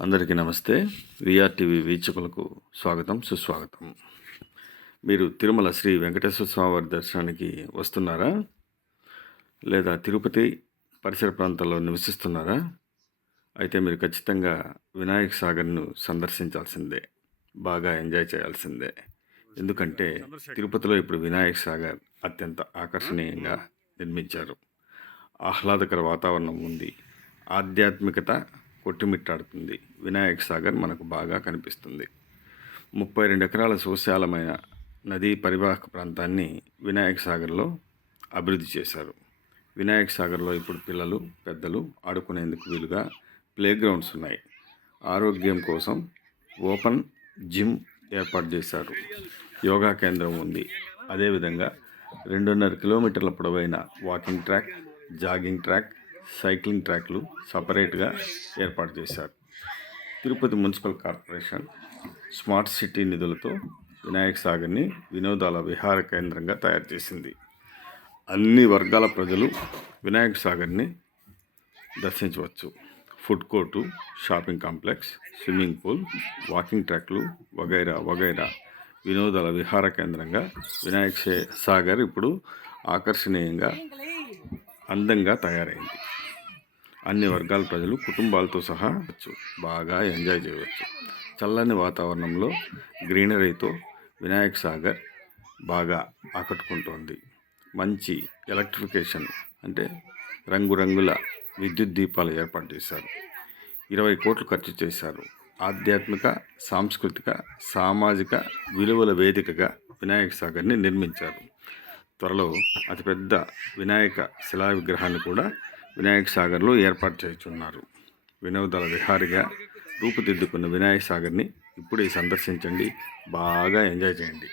అందరికీ నమస్తే. విఆర్టీవీ వీక్షకులకు స్వాగతం సుస్వాగతం. మీరు తిరుమల శ్రీ వెంకటేశ్వర స్వామి వారి దర్శనానికి వస్తున్నారా? లేదా తిరుపతి పరిసర ప్రాంతాల్లో నివసిస్తున్నారా? అయితే మీరు ఖచ్చితంగా వినాయక సాగర్ను సందర్శించాల్సిందే. బాగా ఎంజాయ్ చేయాల్సిందే. ఎందుకంటే తిరుపతిలో ఇప్పుడు వినాయక సాగర్ అత్యంత ఆకర్షణీయంగా నిర్మించారు. ఆహ్లాదకర వాతావరణం ఉంది. ఆధ్యాత్మికత కొట్టిమిట్టాడుతుంది. వినాయక సాగర్ మనకు బాగా కనిపిస్తుంది. ముప్పై రెండు ఎకరాల సుశాలమైన నదీ పరివాహక ప్రాంతాన్ని వినాయక సాగర్లో అభివృద్ధి చేశారు. వినాయక సాగర్లో ఇప్పుడు పిల్లలు పెద్దలు ఆడుకునేందుకు వీలుగా ప్లేగ్రౌండ్స్ ఉన్నాయి. ఆరోగ్యం కోసం ఓపెన్ జిమ్ ఏర్పాటు చేశారు. యోగా కేంద్రం ఉంది. అదేవిధంగా రెండున్నర కిలోమీటర్ల పొడవైన walking track jogging track cycling ట్రాక్లు సపరేట్గా ఏర్పాటు చేశారు. Tirupati municipal corporation smart city నిధులతో వినాయక సాగర్ని వినోదాల విహార కేంద్రంగా తయారు చేసింది. అన్ని వర్గాల ప్రజలు వినాయక సాగర్ని దర్శించవచ్చు. Food court shopping complex swimming pool walking ట్రాక్లు వగైరా వగైరా వినోదాల విహార కేంద్రంగా వినాయక సాగర్ ఇప్పుడు ఆకర్షణీయంగా అందంగా తయారైంది. అన్ని వర్గాల ప్రజలు కుటుంబాలతో సహా వచ్చు బాగా ఎంజాయ్ చేయవచ్చు. చల్లని వాతావరణంలో గ్రీనరీతో వినాయక సాగర్ బాగా ఆకట్టుకుంటోంది. మంచి ఎలక్ట్రిఫికేషన్ అంటే రంగురంగుల విద్యుత్ దీపాలు ఏర్పాటు చేశారు. ఇరవై కోట్లు ఖర్చు చేశారు. ఆధ్యాత్మిక సాంస్కృతిక సామాజిక విలువల వేదికగా వినాయక సాగర్ని నిర్మించారు. త్వరలో అతిపెద్ద వినాయక శిలా విగ్రహాన్ని కూడా వినాయక సాగర్లో ఏర్పాటు చేస్తున్నారు. వినోదాల విహారిగా రూపుదిద్దుకున్న వినాయక సాగర్ని ఇప్పుడే సందర్శించండి. బాగా ఎంజాయ్ చేయండి.